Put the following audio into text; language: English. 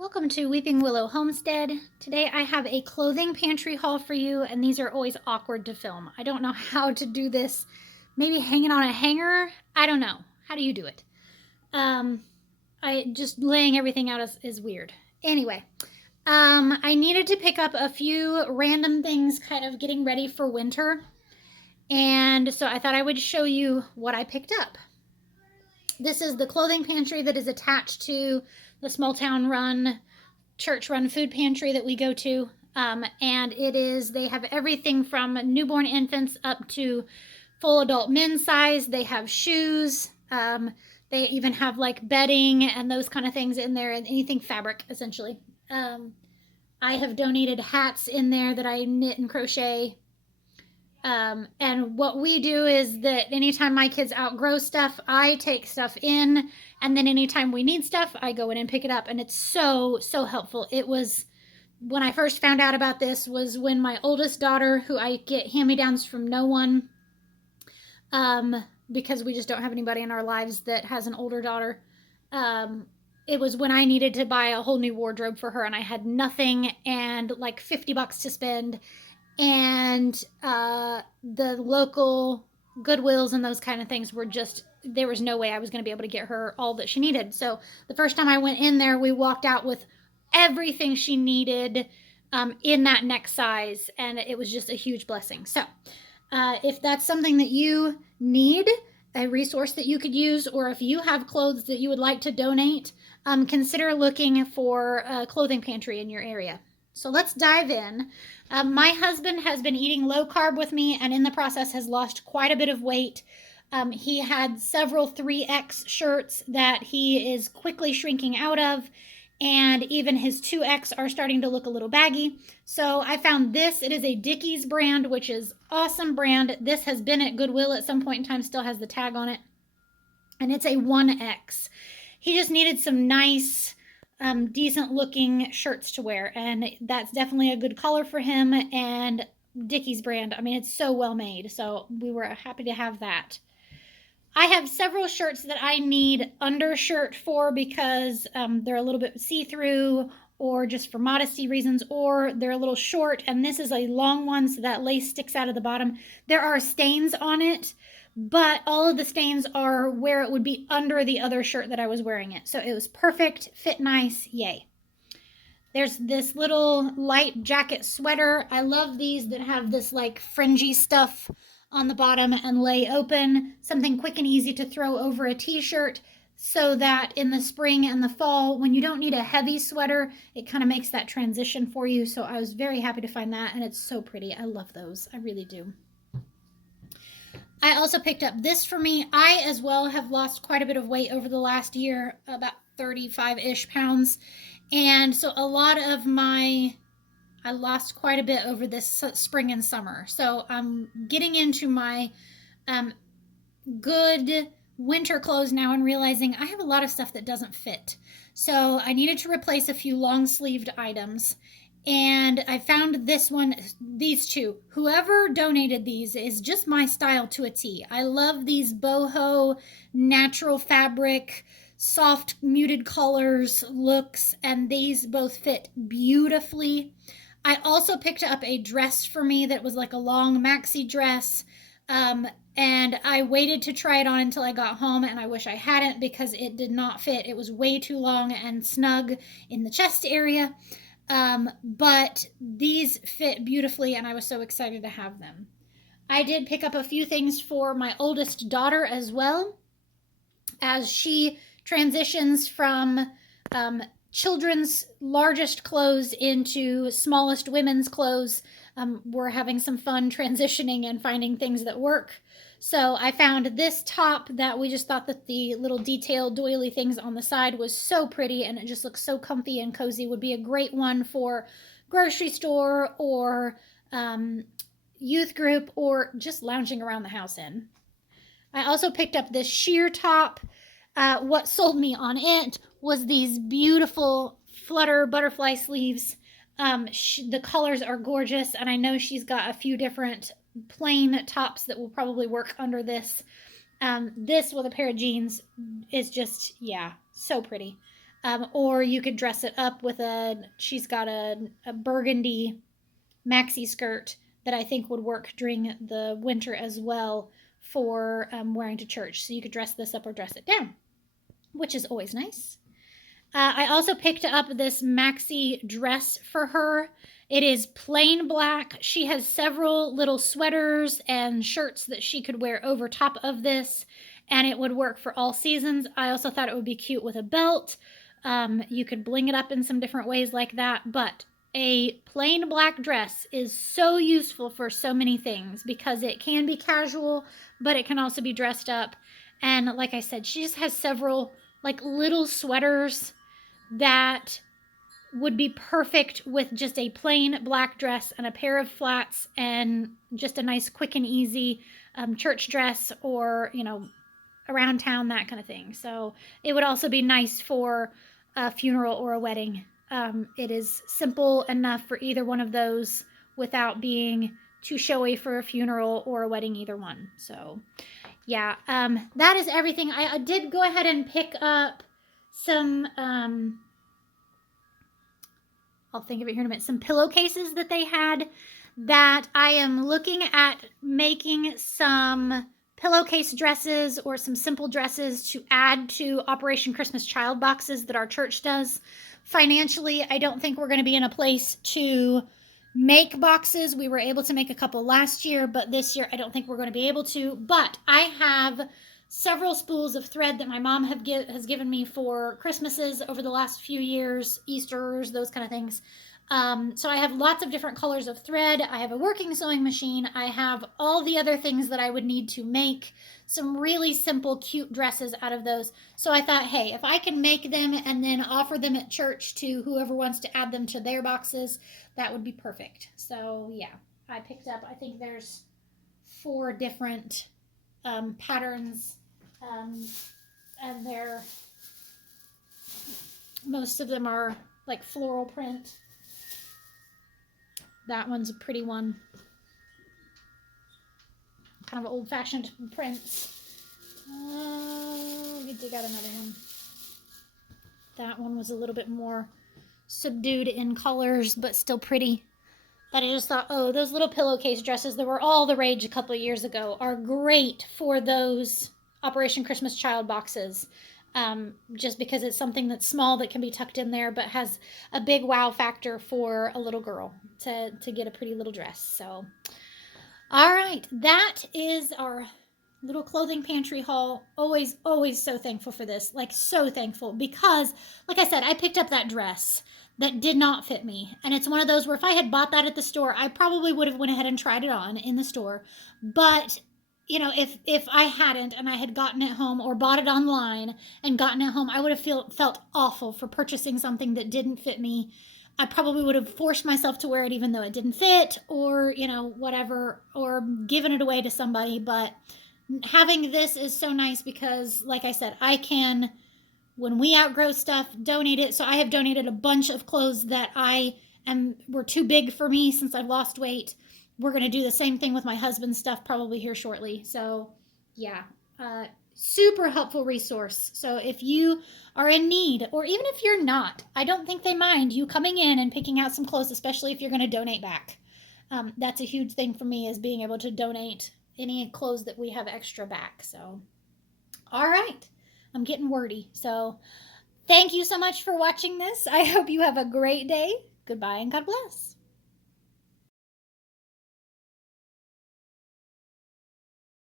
Welcome to Weeping Willow Homestead. Today I have a clothing pantry haul for you, and these are always awkward to film. I don't know how to do this. Maybe hanging on a hanger? I don't know. How do you do it? I just laying everything out is weird. Anyway, I needed to pick up a few random things kind of getting ready for winter. And so I thought I would show you what I picked up. This is the clothing pantry that is attached to the small town run, church run food pantry that we go to. And they have everything from newborn infants up to full adult men's size. They have shoes. They even have like bedding and those kind of things in there, and anything fabric essentially. I have donated hats in there that I knit and crochet. And what we do is that anytime my kids outgrow stuff, I take stuff in, and then anytime we need stuff, I go in and pick it up, and it's so helpful. It was when I first found out about this was when my oldest daughter, who I get hand-me-downs from no one, because we just don't have anybody in our lives that has an older daughter. It was when I needed to buy a whole new wardrobe for her, and I had nothing and like $50 to spend. And the local Goodwills and those kind of things were just, there was no way I was going to be able to get her all that she needed. So the first time I went in there, we walked out with everything she needed in that next size, and it was just a huge blessing. So if that's something that you need, a resource that you could use, or if you have clothes that you would like to donate, consider looking for a clothing pantry in your area. So let's dive in. My husband has been eating low carb with me, and in the process has lost quite a bit of weight. He had several 3X shirts that he is quickly shrinking out of, and even his 2X are starting to look a little baggy. So I found this. It is a Dickies brand, which is awesome brand. This has been at Goodwill at some point in time, still has the tag on it, and it's a 1X. He just needed some nice decent looking shirts to wear, and that's definitely a good color for him. And Dickies brand, I mean, it's so well made, so we were happy to have that. I have several shirts that I need undershirt for because they're a little bit see-through, or just for modesty reasons, or they're a little short, and this is a long one, so that lace sticks out of the bottom. There are stains on it, but all of the stains are where it would be under the other shirt that I was wearing it. So it was perfect, fit nice, yay. There's this little light jacket sweater. I love these that have this like fringy stuff on the bottom and lay open. Something quick and easy to throw over a t-shirt, so that in the spring and the fall, when you don't need a heavy sweater, it kind of makes that transition for you. So I was very happy to find that, and it's so pretty. I love those. I really do. I also picked up this for me. I as well have lost quite a bit of weight over the last year, about 35-ish pounds. And so a lot of I lost quite a bit over this spring and summer. So I'm getting into my good winter clothes now and realizing I have a lot of stuff that doesn't fit. So I needed to replace a few long sleeved items. And I found these two. Whoever donated these is just my style to a T. I love these boho, natural fabric, soft muted colors, looks, and these both fit beautifully. I also picked up a dress for me that was like a long maxi dress. And I waited to try it on until I got home, and I wish I hadn't because it did not fit. It was way too long and snug in the chest area. But these fit beautifully, and I was so excited to have them. I did pick up a few things for my oldest daughter as well, as she transitions from children's largest clothes into smallest women's clothes. We're having some fun transitioning and finding things that work. So I found this top that we just thought that the little detailed doily things on the side was so pretty, and it just looks so comfy and cozy. Would be a great one for grocery store or youth group, or just lounging around the house in. I also picked up this sheer top. What sold me on it was these beautiful flutter butterfly sleeves. The colors are gorgeous, and I know she's got a few different plain tops that will probably work under this. This with a pair of jeans is just, yeah, so pretty. Or you could dress it up with she's got a burgundy maxi skirt that I think would work during the winter as well for wearing to church. So you could dress this up or dress it down, which is always nice. I also picked up this maxi dress for her. It is plain black. She has several little sweaters and shirts that she could wear over top of this, and it would work for all seasons. I also thought it would be cute with a belt. You could bling it up in some different ways like that, but a plain black dress is so useful for so many things because it can be casual, but it can also be dressed up. And like I said, she just has several like little sweaters that would be perfect with just a plain black dress and a pair of flats and just a nice quick and easy church dress, or around town, that kind of thing. So it would also be nice for a funeral or a wedding. It is simple enough for either one of those without being too showy for a funeral or a wedding, either one. So yeah, that is everything. I did go ahead and pick up some I'll think of it here in a minute, some pillowcases that they had that I am looking at making some pillowcase dresses or some simple dresses to add to Operation Christmas Child boxes that our church does. Financially, I don't think we're going to be in a place to make boxes. We were able to make a couple last year, but this year I don't think we're going to be able to. But I have several spools of thread that my mom has given me for Christmases over the last few years, Easters, those kind of things. So I have lots of different colors of thread. I have a working sewing machine. I have all the other things that I would need to make some really simple, cute dresses out of those. So I thought, hey, if I can make them and then offer them at church to whoever wants to add them to their boxes, that would be perfect. So yeah, I picked up, I think there's 4 different patterns, and most of them are like floral print. That one's a pretty one, kind of old-fashioned prints. Let me dig out another one. That one was a little bit more subdued in colors, but still pretty. But I just thought, oh, those little pillowcase dresses that were all the rage a couple of years ago are great for those Operation Christmas Child boxes. Just because it's something that's small that can be tucked in there, but has a big wow factor for a little girl to get a pretty little dress. So, all right, that is our little clothing pantry haul. Always so thankful for this. Like, so thankful, because like I said, I picked up that dress that did not fit me, and it's one of those where if I had bought that at the store, I probably would have went ahead and tried it on in the store. But if I hadn't and I had gotten it home or bought it online and gotten it home, I would have felt awful for purchasing something that didn't fit me. I probably would have forced myself to wear it even though it didn't fit, or whatever, or given it away to somebody. But having this is so nice because, like I said, I can, when we outgrow stuff, donate it. So I have donated a bunch of clothes that were too big for me since I've lost weight. We're going to do the same thing with my husband's stuff probably here shortly. So yeah, super helpful resource. So if you are in need, or even if you're not, I don't think they mind you coming in and picking out some clothes, especially if you're going to donate back. That's a huge thing for me, is being able to donate any clothes that we have extra back. So, all right, I'm getting wordy. So thank you so much for watching this. I hope you have a great day. Goodbye and God bless.